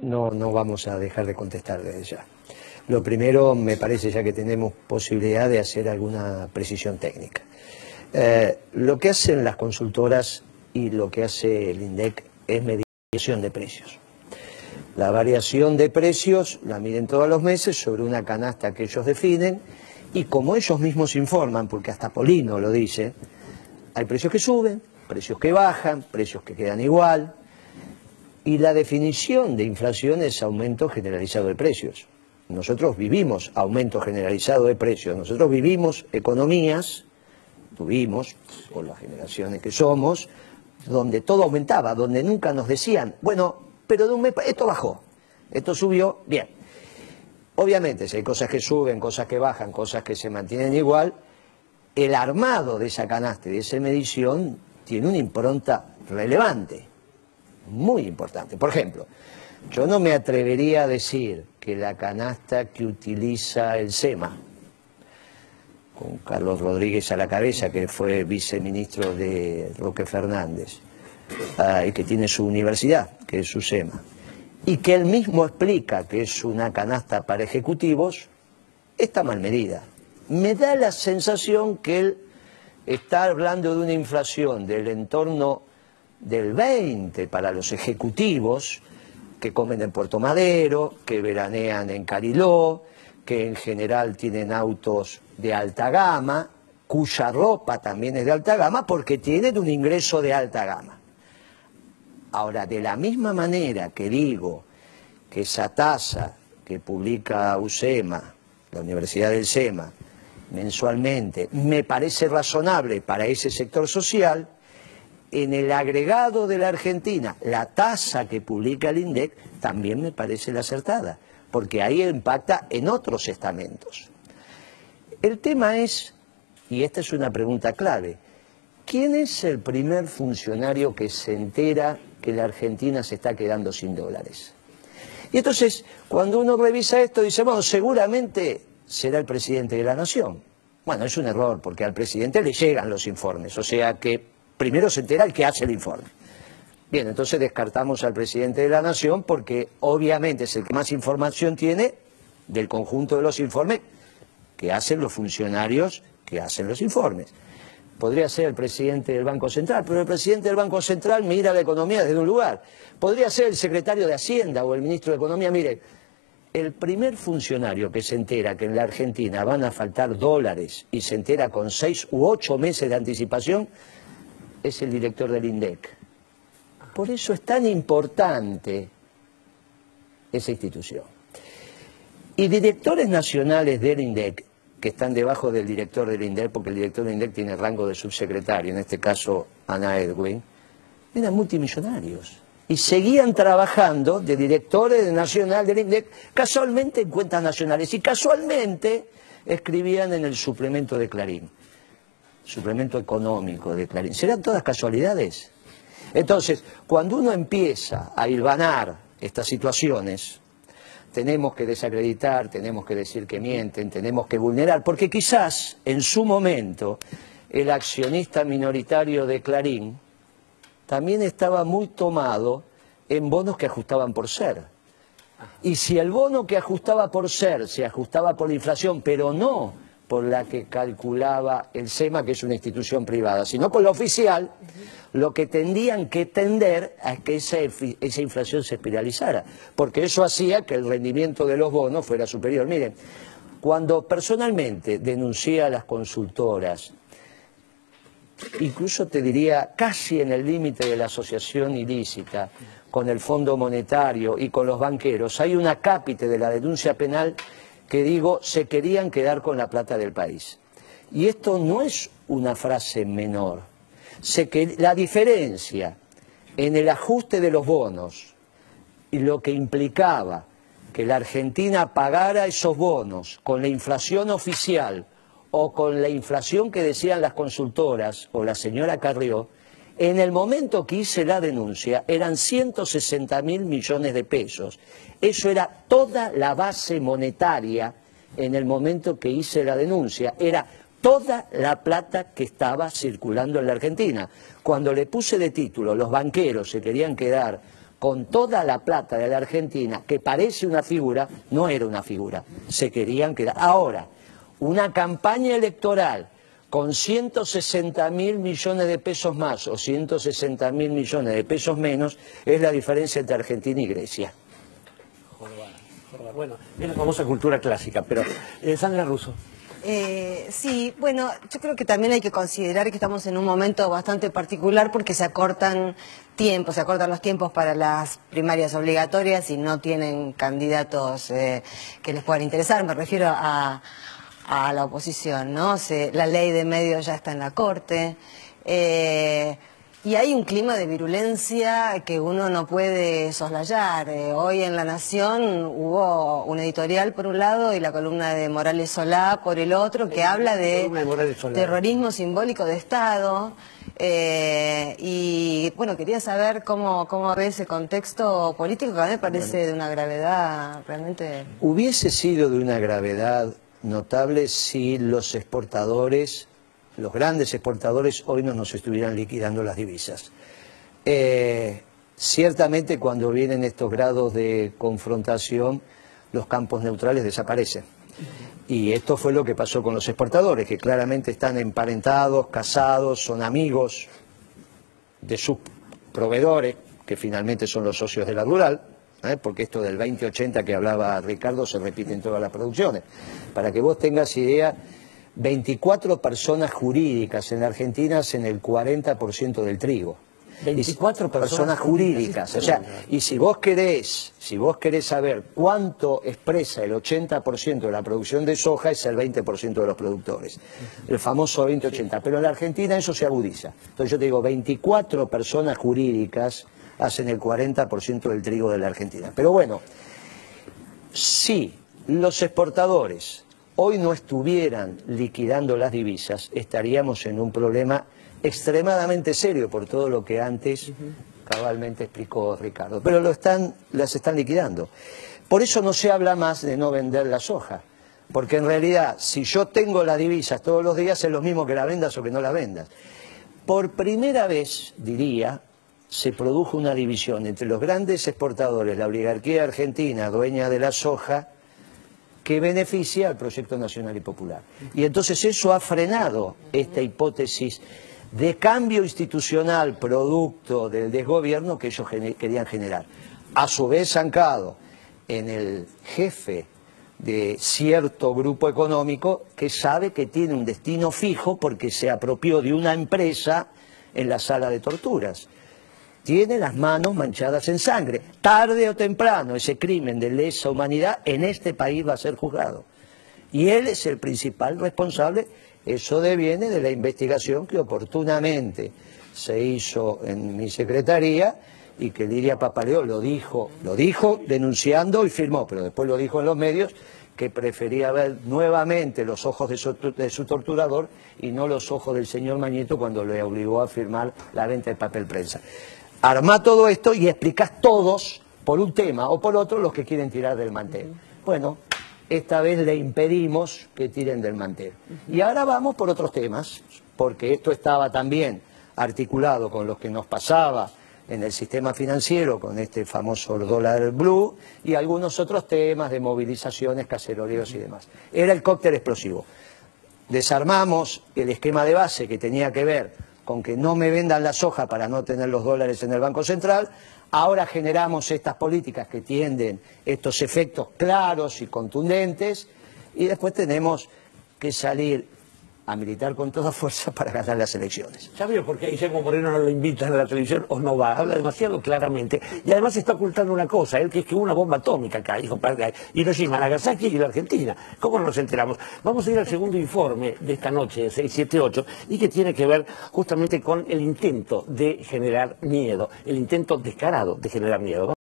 No vamos a dejar de contestar desde ya. Lo primero, me parece ya que tenemos posibilidad de hacer alguna precisión técnica. Lo que hacen las consultoras y lo que hace el INDEC es medición de precios. La variación de precios la miden todos los meses sobre una canasta que ellos definen y como ellos mismos informan, porque hasta Polino lo dice, hay precios que suben, precios que bajan, precios que quedan igual. Y la definición de inflación es aumento generalizado de precios. Nosotros vivimos aumento generalizado de precios, nosotros vivimos economías, tuvimos, por las generaciones que somos, donde todo aumentaba, donde nunca nos decían, bueno, pero de un mes, esto bajó, esto subió, bien. Obviamente, si hay cosas que suben, cosas que bajan, cosas que se mantienen igual, el armado de esa canasta y de esa medición tiene una impronta relevante. Muy importante. Por ejemplo, yo no me atrevería a decir que la canasta que utiliza el SEMA, con Carlos Rodríguez a la cabeza, que fue viceministro de Roque Fernández, y que tiene su universidad, que es su SEMA, y que él mismo explica que es una canasta para ejecutivos, está mal medida. Me da la sensación que él está hablando de una inflación del entorno del 20 para los ejecutivos que comen en Puerto Madero, que veranean en Cariló, que en general tienen autos de alta gama, cuya ropa también es de alta gama porque tienen un ingreso de alta gama. Ahora, de la misma manera que digo que esa tasa que publica USEMA, la Universidad del SEMA, mensualmente, me parece razonable para ese sector social, en el agregado de la Argentina, la tasa que publica el INDEC también me parece la acertada, porque ahí impacta en otros estamentos. El tema es, y esta es una pregunta clave, ¿quién es el primer funcionario que se entera que la Argentina se está quedando sin dólares? Y entonces, cuando uno revisa esto, dice, bueno, seguramente será el presidente de la Nación. Bueno, es un error, porque al presidente le llegan los informes, o sea que primero se entera el que hace el informe. Bien, entonces descartamos al presidente de la Nación porque obviamente es el que más información tiene del conjunto de los informes que hacen los funcionarios que hacen los informes. Podría ser el presidente del Banco Central, pero el presidente del Banco Central mira la economía desde un lugar. Podría ser el secretario de Hacienda o el ministro de Economía. Mire, el primer funcionario que se entera que en la Argentina van a faltar dólares y se entera con 6 u 8 meses de anticipación es el director del INDEC. Por eso es tan importante esa institución. Y directores nacionales del INDEC, que están debajo del director del INDEC, porque el director del INDEC tiene rango de subsecretario, en este caso Ana Edwin, eran multimillonarios. Y seguían trabajando de directores nacional del INDEC, casualmente en cuentas nacionales, y casualmente escribían en el suplemento de Clarín. Suplemento económico de Clarín. ¿Serán todas casualidades? Entonces, cuando uno empieza a hilvanar estas situaciones, tenemos que desacreditar, tenemos que decir que mienten, tenemos que vulnerar, porque quizás en su momento el accionista minoritario de Clarín también estaba muy tomado en bonos que ajustaban por ser. Y si el bono que ajustaba por ser se ajustaba por la inflación, pero no por la que calculaba el SEMA, que es una institución privada, sino por la oficial, lo que tendrían que tender a que esa inflación se espiralizara, porque eso hacía que el rendimiento de los bonos fuera superior. Miren, cuando personalmente denuncié a las consultoras, incluso te diría casi en el límite de la asociación ilícita, con el Fondo Monetario y con los banqueros, hay un acápite de la denuncia penal que digo, se querían quedar con la plata del país. Y esto no es una frase menor. La diferencia en el ajuste de los bonos y lo que implicaba que la Argentina pagara esos bonos con la inflación oficial o con la inflación que decían las consultoras o la señora Carrió, en el momento que hice la denuncia eran 160.000 millones de pesos. Eso era toda la base monetaria en el momento que hice la denuncia. Era toda la plata que estaba circulando en la Argentina. Cuando le puse de título, los banqueros se querían quedar con toda la plata de la Argentina, que parece una figura, no era una figura, se querían quedar. Ahora, una campaña electoral con 160.000 millones de pesos más o 160.000 millones de pesos menos es la diferencia entre Argentina y Grecia. Bueno, es la famosa cultura clásica, pero Sandra Russo. Sí, bueno, yo creo que también hay que considerar que estamos en un momento bastante particular porque se acortan los tiempos para las primarias obligatorias y no tienen candidatos que les puedan interesar. Me refiero a la oposición, ¿no? La ley de medios ya está en la Corte. Y hay un clima de virulencia que uno no puede soslayar. Hoy en La Nación hubo un editorial por un lado y la columna de Morales Solá por el otro, que habla de terrorismo simbólico de Estado. Y bueno, quería saber cómo ve ese contexto político que a mí me parece de una gravedad realmente... Hubiese sido de una gravedad notable si los exportadores... los grandes exportadores hoy no nos estuvieran liquidando las divisas. Ciertamente cuando vienen estos grados de confrontación, los campos neutrales desaparecen. Y esto fue lo que pasó con los exportadores, que claramente están emparentados, casados, son amigos de sus proveedores, que finalmente son los socios de la rural, porque esto del 20-80 que hablaba Ricardo se repite en todas las producciones. Para que vos tengas idea... 24 personas jurídicas en la Argentina hacen el 40% del trigo. 24 personas jurídicas. O sea, y si vos querés saber cuánto expresa el 80% de la producción de soja, es el 20% de los productores. El famoso 20-80. Pero en la Argentina eso se agudiza. Entonces yo te digo, 24 personas jurídicas hacen el 40% del trigo de la Argentina. Pero bueno, si los exportadores hoy no estuvieran liquidando las divisas, estaríamos en un problema extremadamente serio por todo lo que antes cabalmente explicó Ricardo. Pero las están liquidando. Por eso no se habla más de no vender la soja. Porque en realidad, si yo tengo las divisas todos los días, es lo mismo que la vendas o que no la vendas. Por primera vez, diría, se produjo una división entre los grandes exportadores, la oligarquía argentina, dueña de la soja, que beneficia al proyecto nacional y popular. Y entonces eso ha frenado esta hipótesis de cambio institucional producto del desgobierno que ellos querían generar. A su vez anclado en el jefe de cierto grupo económico que sabe que tiene un destino fijo porque se apropió de una empresa en la sala de torturas. Tiene las manos manchadas en sangre. Tarde o temprano ese crimen de lesa humanidad en este país va a ser juzgado. Y él es el principal responsable. Eso deviene de la investigación que oportunamente se hizo en mi secretaría y que Lidia Papaleo lo dijo denunciando y firmó, pero después lo dijo en los medios, que prefería ver nuevamente los ojos de su torturador y no los ojos del señor Mañeto cuando le obligó a firmar la venta de papel prensa. Armá todo esto y explicás todos, por un tema o por otro, los que quieren tirar del mantel. Bueno, esta vez le impedimos que tiren del mantel. Y ahora vamos por otros temas, porque esto estaba también articulado con lo que nos pasaba en el sistema financiero, con este famoso dólar blue, y algunos otros temas de movilizaciones, caceroleos y demás. Era el cóctel explosivo. Desarmamos el esquema de base que tenía que ver con que no me vendan la soja para no tener los dólares en el Banco Central. Ahora generamos estas políticas que tienden estos efectos claros y contundentes y después tenemos que salir a militar con toda fuerza para ganar las elecciones. Ya veo por qué a Guillermo Moreno no lo invitan a la televisión o no va, habla demasiado claramente. Y además está ocultando una cosa, que es que una bomba atómica cayó para Hiroshima, Nagasaki y la Argentina. ¿Cómo no nos enteramos? Vamos a ir al segundo informe de esta noche, de 678, y que tiene que ver justamente con el intento de generar miedo, el intento descarado de generar miedo.